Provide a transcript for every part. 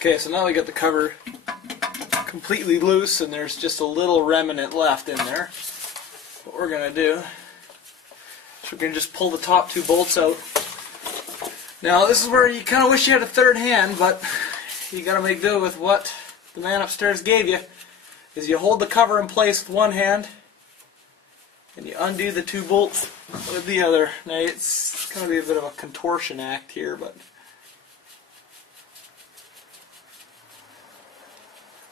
Okay, so now we got the cover completely loose and there's just a little remnant left in there. What we're going to do is we're going to just pull the top two bolts out. Now this is where you kind of wish you had a third hand, but you got to make do with what the man upstairs gave you. Is you hold the cover in place with one hand and you undo the two bolts with the other. Now it's going to be a bit of a contortion act here, but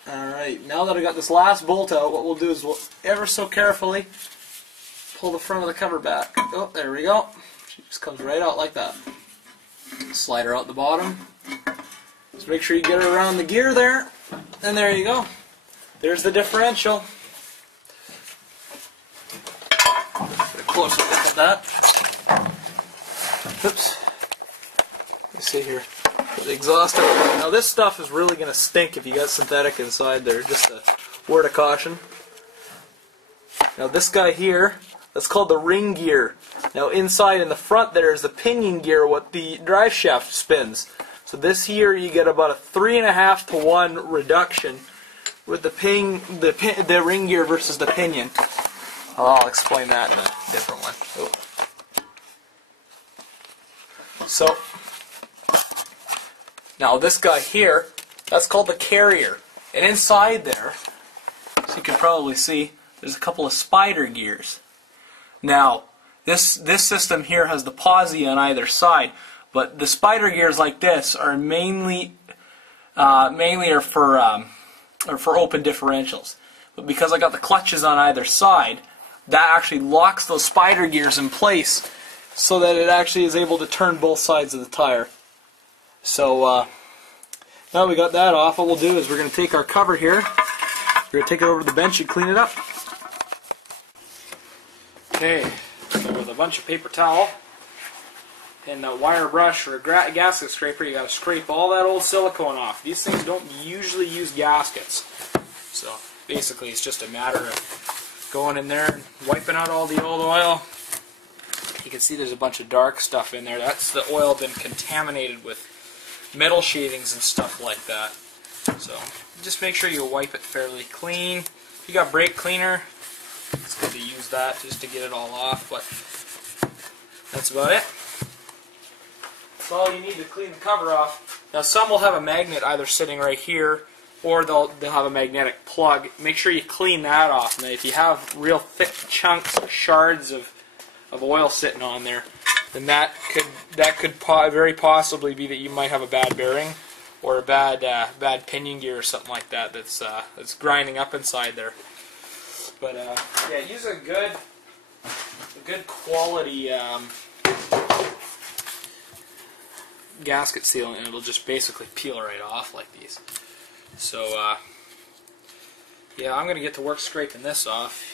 alright, now that I got this last bolt out, what we'll do is we'll ever so carefully pull the front of the cover back. Oh, there we go. She just comes right out like that. Slide her out the bottom. Just make sure you get her around the gear there. And there you go. There's the differential. Get a closer look at that. Oops. Let's see here. Put the exhaust out. Now this stuff is really going to stink if you got synthetic inside there. Just a word of caution. Now this guy here, that's called the ring gear. Now inside in the front there is the pinion gear, what the drive shaft spins. So this here you get about a 3.5 to 1 reduction with the ring gear versus the pinion. I'll explain that in a different one. Oh. So now this guy here, that's called the carrier. And inside there, as you can probably see, there's a couple of spider gears. Now, this system here has the posi on either side, but the spider gears like this are mainly are for open differentials. But because I got the clutches on either side, that actually locks those spider gears in place so that it actually is able to turn both sides of the tire. So now we got that off, what we'll do is we're going to take our cover here, we're going to take it over to the bench and clean it up. Okay, so with a bunch of paper towel and a wire brush or a gasket scraper, you got to scrape all that old silicone off. These things don't usually use gaskets, so basically it's just a matter of going in there and wiping out all the old oil. You can see there's a bunch of dark stuff in there. That's the oil been contaminated with metal shavings and stuff like that. So just make sure you wipe it fairly clean. If you got brake cleaner, it's good to use that just to get it all off, but that's about it. That's all you need to clean the cover off. Now some will have a magnet either sitting right here, or they'll have a magnetic plug. Make sure you clean that off. Now if you have real thick chunks or shards of oil sitting on there, then that could very possibly be that you might have a bad bearing or a bad pinion gear or something like that that's grinding up inside there. But yeah, use a good quality gasket sealant, and it'll just basically peel right off like these. So yeah, I'm gonna get to work scraping this off.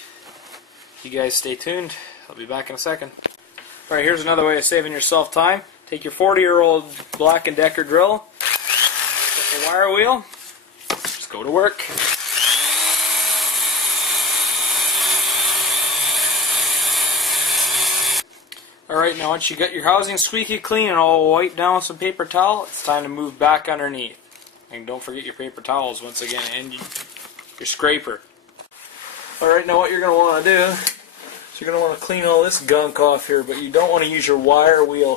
You guys stay tuned. I'll be back in a second. All right, here's another way of saving yourself time. Take your 40-year-old Black & Decker drill, get the wire wheel, just go to work. Alright, now once you got your housing squeaky clean and all wiped down with some paper towel, it's time to move back underneath. And don't forget your paper towels once again, and your scraper. Alright, now what you're going to want to do is you're going to want to clean all this gunk off here, but you don't want to use your wire wheel.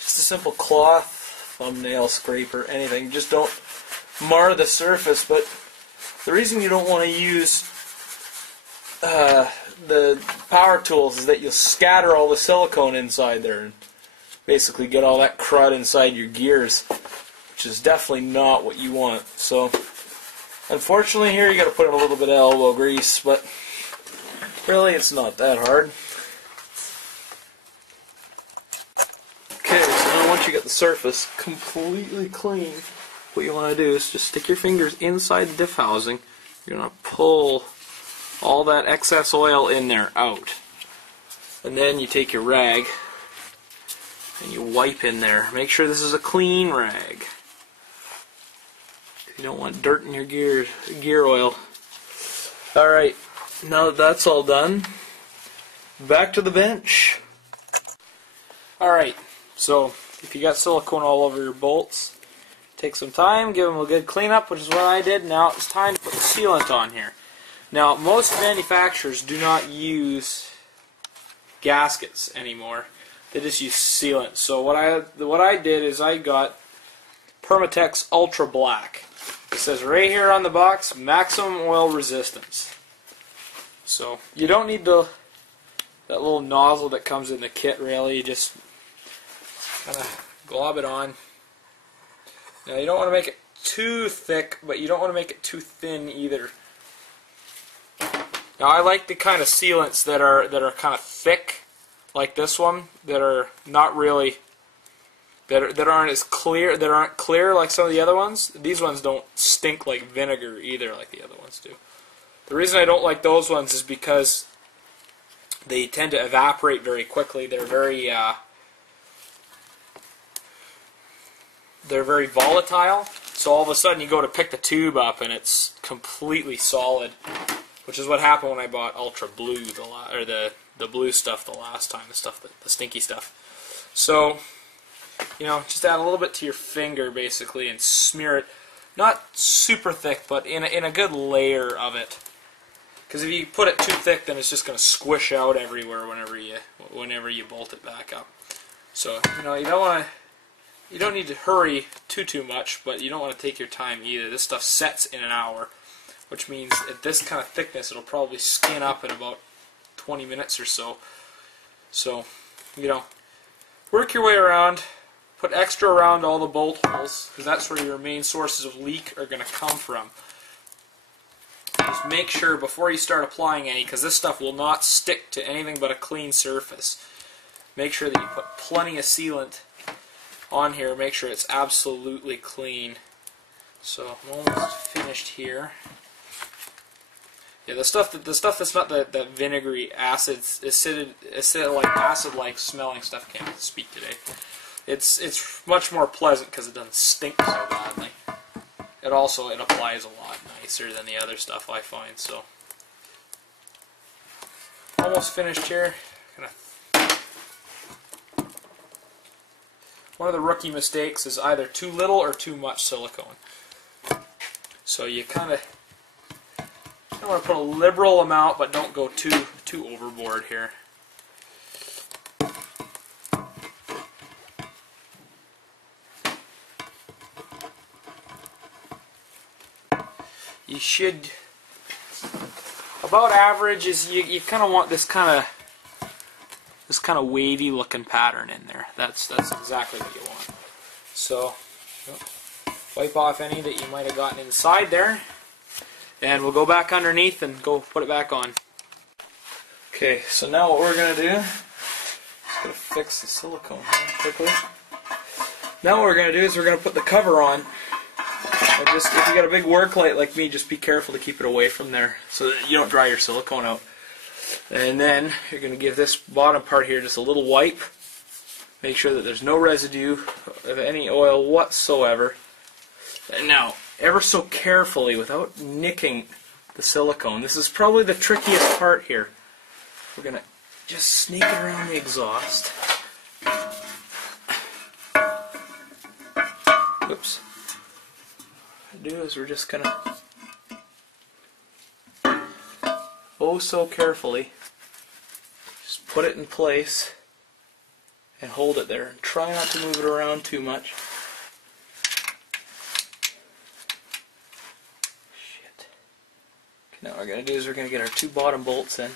Just a simple cloth, thumbnail scraper, anything. Just don't mar the surface, but the reason you don't want to use the power tools is that you'll scatter all the silicone inside there and basically get all that crud inside your gears, which is definitely not what you want. So unfortunately here you got to put in a little bit of elbow grease, but really it's not that hard. Okay, so now once you get the surface completely clean, what you want to do is just stick your fingers inside the diff housing. You're going to pull all that excess oil in there out. And then you take your rag and you wipe in there. Make sure this is a clean rag. You don't want dirt in your gear oil. Alright, now that that's all done, back to the bench. Alright, so if you got silicone all over your bolts, Take some time, give them a good cleanup, which is what I did. Now it's time to put the sealant on here. Now, most manufacturers do not use gaskets anymore. They just use sealant. So what I did is I got Permatex Ultra Black. It says right here on the box, maximum oil resistance. So you don't need that little nozzle that comes in the kit, really. You just kind of glob it on. Now you don't want to make it too thick, but you don't want to make it too thin either. Now I like the kind of sealants that are kind of thick, like this one, that are not really that aren't as clear, that aren't clear like some of the other ones. These ones don't stink like vinegar either, like the other ones do. The reason I don't like those ones is because they tend to evaporate very quickly. They're very volatile. So all of a sudden you go to pick the tube up and it's completely solid, which is what happened when I bought Ultra Blue, the blue stuff the last time, the stinky stuff. So, you know, just add a little bit to your finger basically and smear it, not super thick, but in a good layer of it. Because if you put it too thick, then it's just going to squish out everywhere whenever you bolt it back up. So, you know, you don't need to hurry too much, but you don't want to take your time either. This stuff sets in an hour, which means at this kind of thickness, it'll probably skin up in about 20 minutes or so. So, you know, work your way around. Put extra around all the bolt holes, because that's where your main sources of leak are going to come from. Just make sure before you start applying any, because this stuff will not stick to anything but a clean surface. Make sure that you put plenty of sealant on here. Make sure it's absolutely clean. So I'm almost finished here. Yeah, the stuff that's not the vinegary acids, acid-like smelling stuff. I can't speak today. It's much more pleasant because it doesn't stink so badly. It applies a lot nicer than the other stuff, I find. So almost finished here. One of the rookie mistakes is either too little or too much silicone. So you kind of want to put a liberal amount, but don't go too overboard here. You should, about average is you kind of want this kind of wavy looking pattern in there. That's exactly what you want. So wipe off any that you might have gotten inside there, and we'll go back underneath and go put it back on. Okay, so now what we're gonna do, just gonna fix the silicone here quickly. Now what we're gonna do is we're gonna put the cover on. If you got a big work light like me, just be careful to keep it away from there so that you don't dry your silicone out. And then you're going to give this bottom part here just a little wipe. Make sure that there's no residue of any oil whatsoever. And now, ever so carefully, without nicking the silicone, this is probably the trickiest part here. We're going to just sneak it around the exhaust. Whoops. What do is we're just going to, oh so carefully, just put it in place and hold it there. Try not to move it around too much. Shit. Okay, now what we're going to do is we're going to get our two bottom bolts in.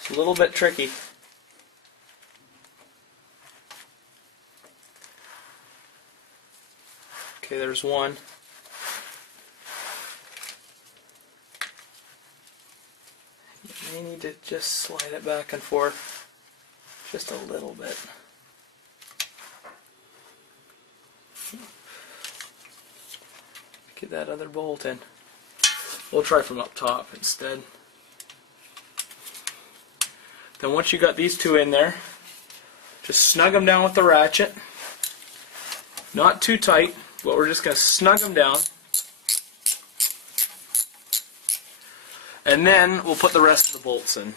It's a little bit tricky. Okay, there's one. You may need to just slide it back and forth just a little bit. Get that other bolt in. We'll try from up top instead. Then once you got these two in there, just snug them down with the ratchet. Not too tight, but we're just going to snug them down. And then we'll put the rest of the bolts in.